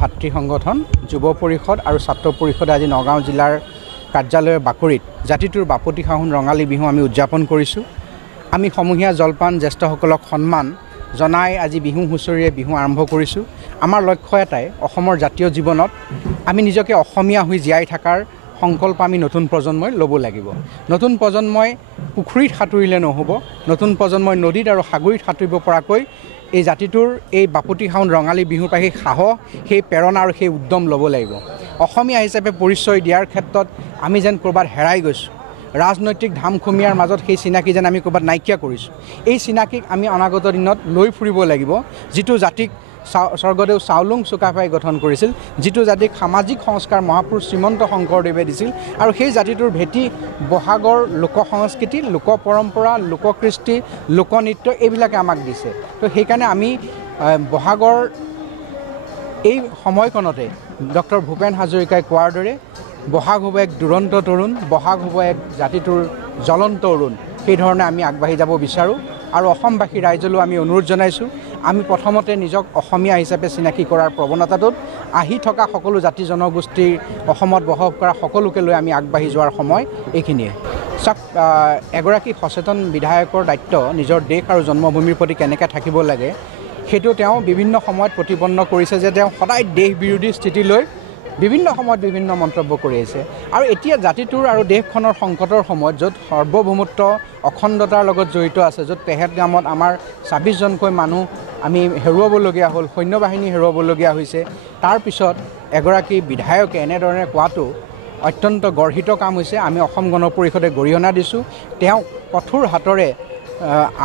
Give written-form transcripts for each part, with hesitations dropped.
ভাতৃ সংগঠন যুৱ পৰিষদ আৰু ছাত্ৰ পৰিষদে আজি নগাঁও জিলাৰ কাৰ্যালয়ৰ বাকৰিত জাতিটোৰ বাপতি সাহোন ৰঙালী বিহু আমি উদযাপন কৰিছোঁ। আমি সমূহীয়া জলপান জ্যেষ্ঠসকলক সন্মান জনাই আজি বিহু হুঁচৰিৰে বিহু আৰম্ভ কৰিছোঁ। আমাৰ লক্ষ্য এটাই অসমৰ জাতীয় জীৱনত আমি নিজকে অসমীয়া হৈ জীয়াই থকাৰ সংকল্প আমি নতুন প্ৰজন্মই ল'ব লাগিব। নতুন প্ৰজন্মই পুখুৰীত সাঁতুৰিলে নহ'ব, নতুন প্ৰজন্মই নদীত আৰু সাগৰীত সাঁতুৰিব পৰাকৈ এই জাতিটোৰ এই বাপতি সাহোন ৰঙালী বিহুৰ পৰা সেই সাহস, সেই প্ৰেৰণা আৰু সেই উদ্যম ল'ব লাগিব। অসমীয়া হিচাপে পৰিচয় দিয়াৰ ক্ষেত্ৰত আমি যেন ক'ৰবাত হেৰাই গৈছোঁ। ৰাজনৈতিক ধামখুমীয়াৰ মাজত সেই চিনাকি যেন আমি ক'ৰবাত নাইকিয়া কৰিছোঁ। এই চিনাকিক আমি অনাগত দিনত লৈ ফুৰিব লাগিব, যিটো জাতিক স্বৰ্গদেউ চাওলুং চুকাফাই গঠন কৰিছিল, যিটো জাতিক সামাজিক সংস্কাৰ মহাপুৰুষ শ্ৰীমন্ত শংকৰদেৱে দিছিল। আৰু সেই জাতিটোৰ ভেটি বহাগৰ লোক সংস্কৃতি, লোক পৰম্পৰা, লোককৃষ্টি, লোকনৃত্য এইবিলাকে আমাক দিছে। তো সেইকাৰণে আমি বহাগৰ এই সময়কণতে ডক্টৰ ভূপেন হাজৰিকাই কোৱাৰ দৰে বহাগ হ'ব এক দুৰন্ত তৰুণ, বহাগ হ'ব এক জাতিটোৰ জ্বলন্ত অৰুণ, সেইধৰণে আমি আগবাঢ়ি যাব বিচাৰোঁ। আৰু অসমবাসী ৰাইজলৈও আমি অনুৰোধ জনাইছোঁ, আমি প্ৰথমতে নিজক অসমীয়া হিচাপে চিনাকি কৰাৰ প্ৰৱণতাটোত আহি থকা সকলো জাতি জনগোষ্ঠীৰ অসমত বসবাস কৰা সকলোকে লৈ আমি আগবাঢ়ি যোৱাৰ সময় এইখিনিয়ে। চাওক, এগৰাকী সচেতন বিধায়কৰ দায়িত্ব নিজৰ দেশ আৰু জন্মভূমিৰ প্ৰতি কেনেকৈ থাকিব লাগে সেইটো তেওঁ বিভিন্ন সময়ত প্ৰতিপন্ন কৰিছে, যে তেওঁ সদায় দেশ বিৰোধী স্থিতি লৈ বিভিন্ন সময়ত বিভিন্ন মন্তব্য কৰি আহিছে। আৰু এতিয়া জাতিটোৰ আৰু দেশখনৰ সংকটৰ সময়ত য'ত সাৰ্বভৌমত্ব অখণ্ডতাৰ লগত জড়িত আছে, য'ত পেহেলগামত আমাৰ ২৬জনকৈ মানুহ আমি হেৰুৱাবলগীয়া হ'ল, সৈন্যবাহিনী হেৰুৱাবলগীয়া হৈছে, তাৰপিছত এগৰাকী বিধায়কে এনেধৰণে কোৱাটো অত্যন্ত গৰ্হিত কাম হৈছে। আমি অসম গণ পৰিষদে গৰিহণা দিছোঁ। তেওঁ কঠোৰ হাতৰে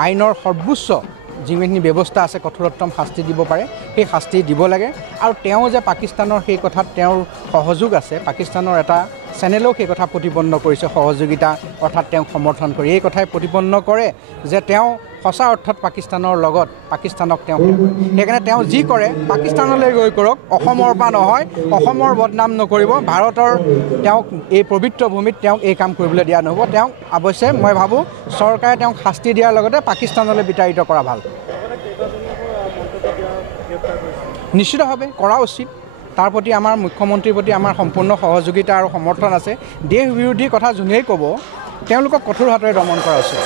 আইনৰ সৰ্বোচ্চ যিখিনি ব্যৱস্থা আছে, কঠোৰতম শাস্তি দিব পাৰে সেই শাস্তি দিব লাগে। আৰু তেওঁ যে পাকিস্তানৰ সেই কথাত তেওঁৰ সহযোগ আছে, পাকিস্তানৰ এটা চেনেলেও সেই কথা প্ৰতিপন্ন কৰিছে, সহযোগিতা অৰ্থাৎ তেওঁক সমৰ্থন কৰি এই কথাই প্ৰতিপন্ন কৰে যে তেওঁ সঁচা অৰ্থত পাকিস্তানৰ লগত, পাকিস্তানক তেওঁ সেইকাৰণে তেওঁ যি কৰে পাকিস্তানলৈ গৈ কৰক, অসমৰ পৰা নহয়, অসমৰ বদনাম নকৰিব। ভাৰতৰ তেওঁক এই পবিত্ৰ ভূমিত তেওঁক এই কাম কৰিবলৈ দিয়া নহ'ব। তেওঁক অৱশ্যে মই ভাবোঁ চৰকাৰে তেওঁক শাস্তি দিয়াৰ লগতে পাকিস্তানলৈ বিতাড়িত কৰা ভাল, নিশ্চিতভাৱে কৰা উচিত। তাৰ প্ৰতি আমাৰ মুখ্যমন্ত্ৰীৰ প্ৰতি আমাৰ সম্পূৰ্ণ সহযোগিতা আৰু সমৰ্থন আছে। দেশ বিৰোধী কথা যোনেই ক'ব তেওঁলোকক কঠোৰ হাতেৰে দমন কৰা উচিত।